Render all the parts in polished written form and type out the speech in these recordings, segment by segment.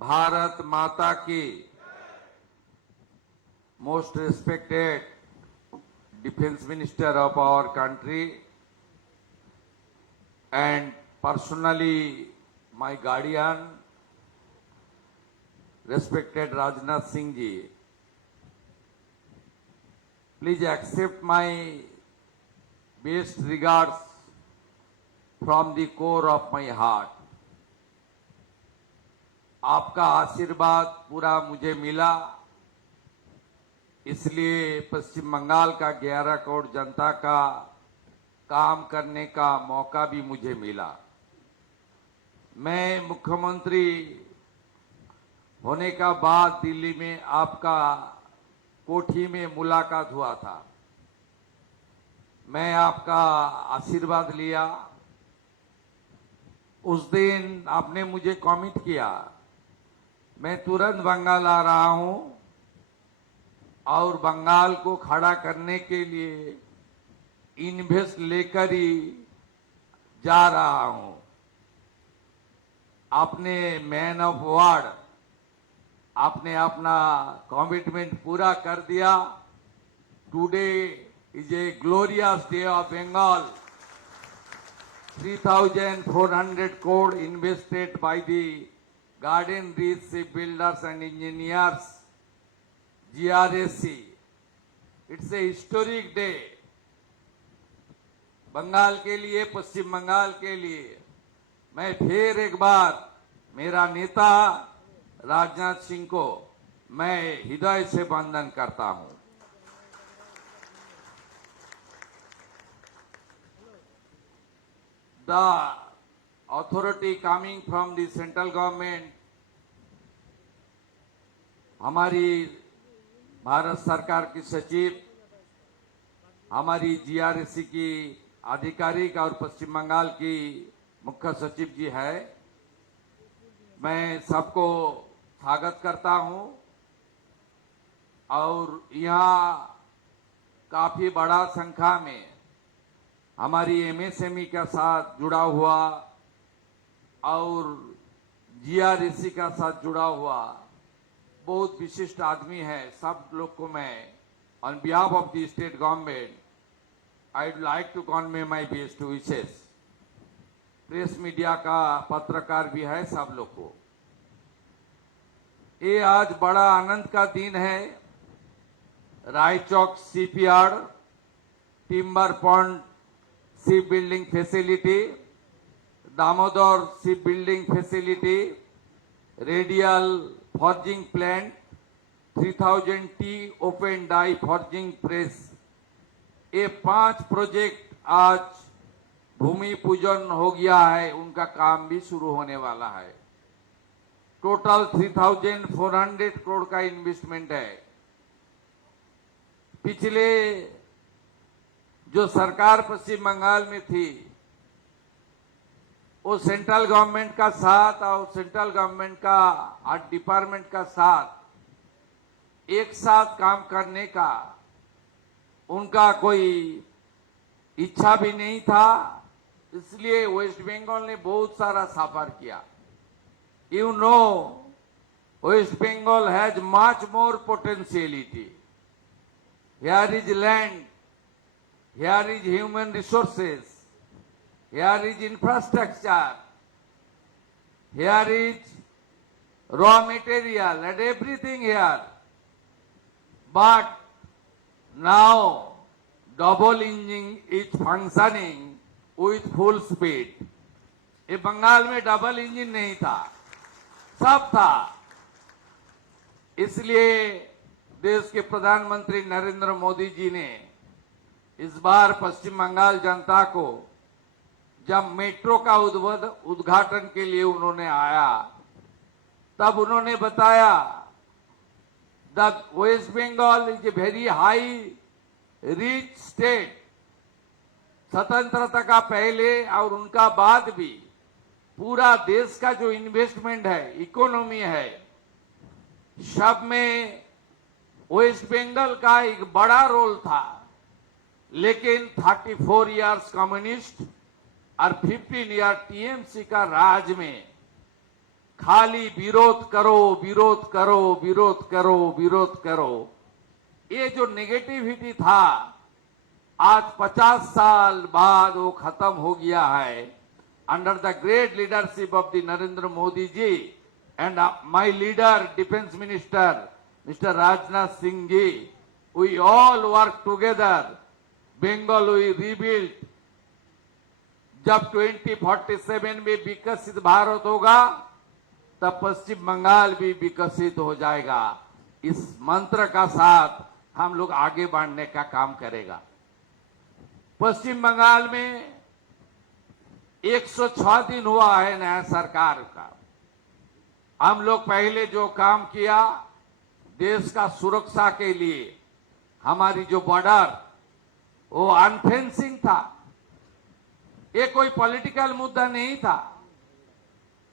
भारत माता की most respected defense minister of our country and personally my guardian, respected Rajnath Singh ji, please accept my best regards from the core of my heart. आपका आशीर्वाद पूरा मुझे मिला, इसलिए पश्चिम बंगाल का 11 करोड़ जनता का काम करने का मौका भी मुझे मिला। मैं मुख्यमंत्री होने का बाद दिल्ली में आपका कोठी में मुलाकात हुआ था। मैं आपका आशीर्वाद लिया। उस दिन आपने मुझे कमिट किया, मैं तुरंत बंगाल आ रहा हूं और बंगाल को खड़ा करने के लिए इन्वेस्ट लेकर ही जा रहा हूं। आपने मैन ऑफ वर्ड, आपने अपना कमिटमेंट पूरा कर दिया। Today is a glorious day of Bengal. 3,400 crore invested by the Garden Reach Shipbuilders and Engineers, GRSC. It's a historic day. Bengal के लिए, पश्चिम बंगाल के लिए मैं फिर एक बार मेरा नेता राजनाथ सिंह को मैं हृदय से वंदन करता हूं। The authority coming from the central government, हमारी भारत सरकार की सचिव, हमारी जीआरएससी की आधिकारिक और पश्चिम बंगाल की मुख्य सचिव जी है, मैं सबको स्वागत करता हूं। और यहाँ काफी बड़ा संख्या में हमारी एमएसएमई के साथ जुड़ा हुआ और जीआरएससी का साथ जुड़ा हुआ बहुत विशिष्ट आदमी है। सब लोग को मैं on behalf of the state government I would like to convey my best wishes. Press media का पत्रकार भी है, सब लोग को ये आज बड़ा आनंद का दिन है। Raichak CPR, timber pond ship building facility, Damodar ship building facility, radial forging plant, 3000 T open die forging press, ये 5 प्रोजेक्ट आज भूमि पूजन हो गया है, उनका काम भी शुरू होने वाला है। टोटल 3,400 करोड़ का इन्वेस्टमेंट है। पिछले जो सरकार पश्चिम बंगाल में थी वो सेंट्रल गवर्नमेंट का साथ और सेंट्रल गवर्नमेंट का आर्ट डिपार्टमेंट का साथ एक साथ काम करने का उनका कोई इच्छा भी नहीं था, इसलिए वेस्ट बंगाल ने बहुत सारा सफर किया। You know, West Bengal has much more potentiality. Here is land, here is human resources, here is infrastructure, here is raw material and everything here. But now double engine is functioning with full speed. ये बंगाल में double engine नहीं था, सब था। इसलिए देश के प्रधानमंत्री नरेंद्र मोदी जी ने इस बार पश्चिम बंगाल जनता को जब मेट्रो का उद्घाटन के लिए उन्होंने आया, तब उन्होंने बताया the West Bengal is a very high rich state. स्वतंत्रता का पहले और उनका बाद भी पूरा देश का जो इन्वेस्टमेंट है, इकोनॉमी है, सब में वेस्ट बंगाल का एक बड़ा रोल था। लेकिन 34 इयर्स कम्युनिस्ट और 15 ईयर टीएमसी का राज में खाली विरोध करो, विरोध करो, विरोध करो, विरोध करो, ये जो नेगेटिविटी था आज 50 साल बाद वो खत्म हो गया है। Under the great leadership of the Narendra Modi ji and my leader defence minister mister Rajnath Singh ji, we all work together, Bengal we rebuild. जब 2047 में विकसित भारत होगा तब पश्चिम बंगाल भी विकसित हो जाएगा। इस मंत्र का साथ हम लोग आगे बढ़ने का काम करेगा। पश्चिम बंगाल में 106 दिन हुआ है नया सरकार का। हम लोग पहले जो काम किया देश का सुरक्षा के लिए, हमारी जो बॉर्डर वो अनफेंसिंग था, ये कोई पॉलिटिकल मुद्दा नहीं था।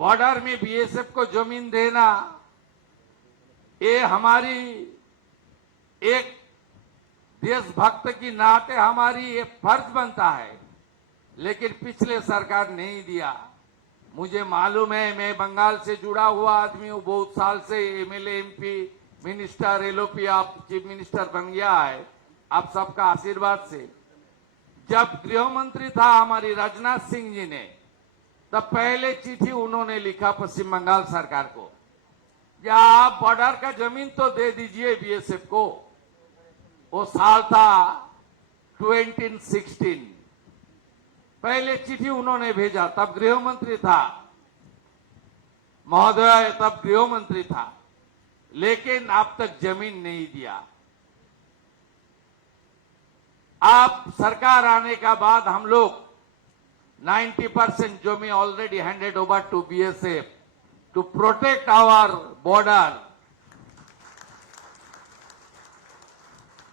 बॉर्डर में बीएसएफ को जमीन देना ये हमारी एक देशभक्त की नाते हमारी ये फर्ज बनता है, लेकिन पिछले सरकार नहीं दिया। मुझे मालूम है, मैं बंगाल से जुड़ा हुआ आदमी हूँ, बहुत साल से एमएलए, एमपी, मिनिस्टर, एलओपी, आप चीफ मिनिस्टर बन गया है आप सबका आशीर्वाद से। जब गृह मंत्री था हमारी राजनाथ सिंह जी ने, तब पहले चिट्ठी उन्होंने लिखा पश्चिम बंगाल सरकार को, या आप बॉर्डर का जमीन तो दे दीजिए बीएसएफ को। वो साल था 2016, पहले चिट्ठी उन्होंने भेजा, तब गृह मंत्री था महोदय, तब गृह मंत्री था, लेकिन अब तक जमीन नहीं दिया। आप सरकार आने का बाद हम लोग 90% जमीन already handed over to BSF to protect our border.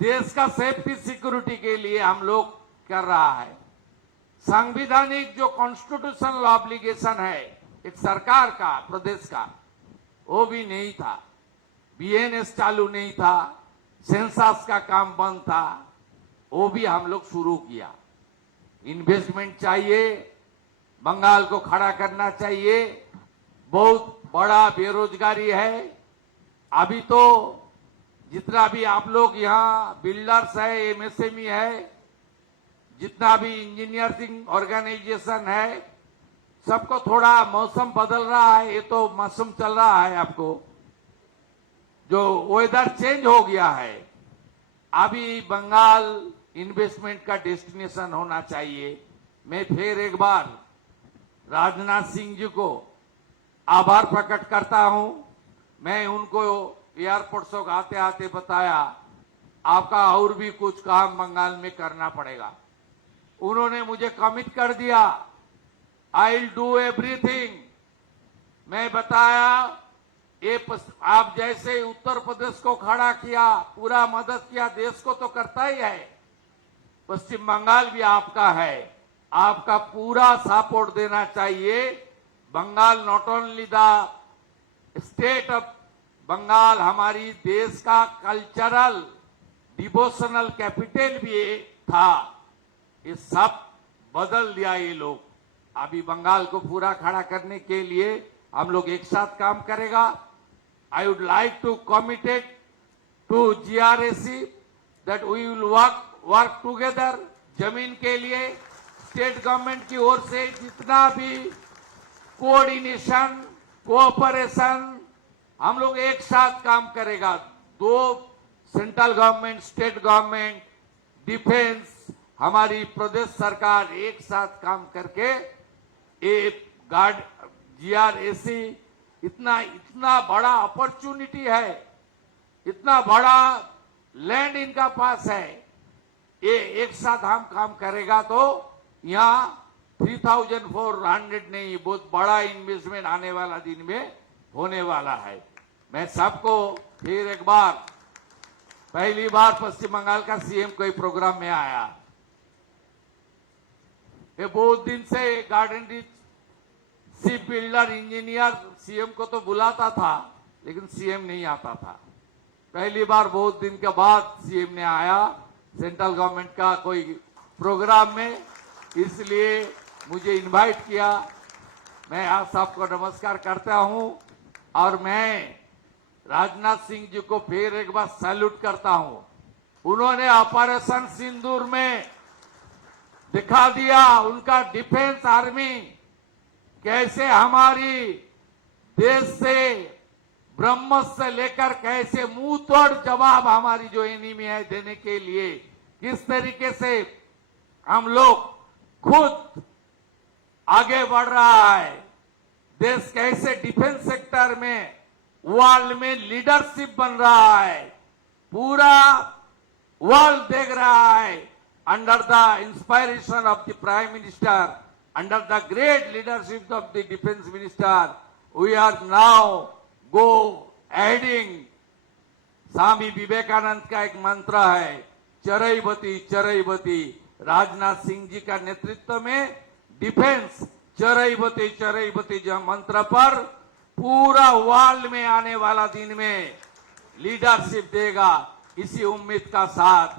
देश का सेफ्टी सिक्योरिटी के लिए हम लोग कर रहा है। संवैधानिक जो कॉन्स्टिट्यूशनल ऑब्लिगेशन है एक सरकार का, प्रदेश का, वो भी नहीं था। बीएनएस चालू नहीं था, सेंसस का काम बंद था, वो भी हम लोग शुरू किया। इन्वेस्टमेंट चाहिए, बंगाल को खड़ा करना चाहिए। बहुत बड़ा बेरोजगारी है। अभी तो जितना भी आप लोग यहाँ बिल्डर्स है, एमएसएमई है, जितना भी इंजीनियरिंग ऑर्गेनाइजेशन है, सबको थोड़ा मौसम बदल रहा है। ये तो मौसम चल रहा है, आपको जो वेदर चेंज हो गया है, अभी बंगाल इन्वेस्टमेंट का डेस्टिनेशन होना चाहिए। मैं फिर एक बार राजनाथ सिंह जी को आभार प्रकट करता हूं। मैं उनको एयरपोर्ट से आते आते बताया आपका और भी कुछ काम बंगाल में करना पड़ेगा। उन्होंने मुझे कमिट कर दिया, आई विल डू एवरीथिंग। मैं बताया ये आप जैसे उत्तर प्रदेश को खड़ा किया, पूरा मदद किया, देश को तो करता ही है, पश्चिम बंगाल भी आपका है, आपका पूरा सपोर्ट देना चाहिए। Bengal not only the state of Bengal, हमारी देश का कल्चरल डिवोशनल कैपिटल भी था। ये सब बदल दिया ये लोग। अभी बंगाल को पूरा खड़ा करने के लिए हम लोग एक साथ काम करेगा। I would like to committed to GRAC that we will work together. जमीन के लिए स्टेट गवर्नमेंट की ओर से जितना भी कोऑर्डिनेशन, कोऑपरेशन, हम लोग एक साथ काम करेगा। दो central government, state government, defence, हमारी प्रदेश सरकार एक साथ काम करके एक गार्ड जीआरएसी, इतना बड़ा अपॉर्चुनिटी है, इतना बड़ा लैंड इनका पास है, ये एक साथ हम काम करेगा तो यहाँ 3,400 नहीं, बहुत बड़ा इन्वेस्टमेंट आने वाला दिन में होने वाला है। मैं सबको फिर एक बार, पहली बार पश्चिम बंगाल का सीएम कोई प्रोग्राम में आया, ये बहुत दिन से garden rich ship builder engineer CM को तो बुलाता था, लेकिन सीएम नहीं आता था। पहली बार बहुत दिन के बाद सीएम ने आया सेंट्रल गवर्नमेंट का कोई प्रोग्राम में, इसलिए मुझे इनवाइट किया मैं आप सबको नमस्कार करता हूं और मैं राजनाथ सिंह जी को फिर एक बार सैल्यूट करता हूं। उन्होंने ऑपरेशन सिंदूर में दिखा दिया उनका डिफेंस आर्मी कैसे हमारी देश से ब्रह्मोस से लेकर कैसे मुंह तोड़ जवाब हमारी जो एनिमी है देने के लिए किस तरीके से हम लोग खुद आगे बढ़ रहा है। देश कैसे डिफेंस सेक्टर में वर्ल्ड में लीडरशिप बन रहा है, पूरा वर्ल्ड देख रहा है। Under the inspiration of the prime minister, under the great leadership of the defence minister, we are now go adding. Swami Vivekananda का एक मंत्र है, चरैबती चरैबती। राजनाथ सिंह जी का नेतृत्व में डिफेंस चरैबती चरैबती जो मंत्र पर पूरा वर्ल्ड में आने वाला दिन में लीडरशिप देगा, इसी उम्मीद का साथ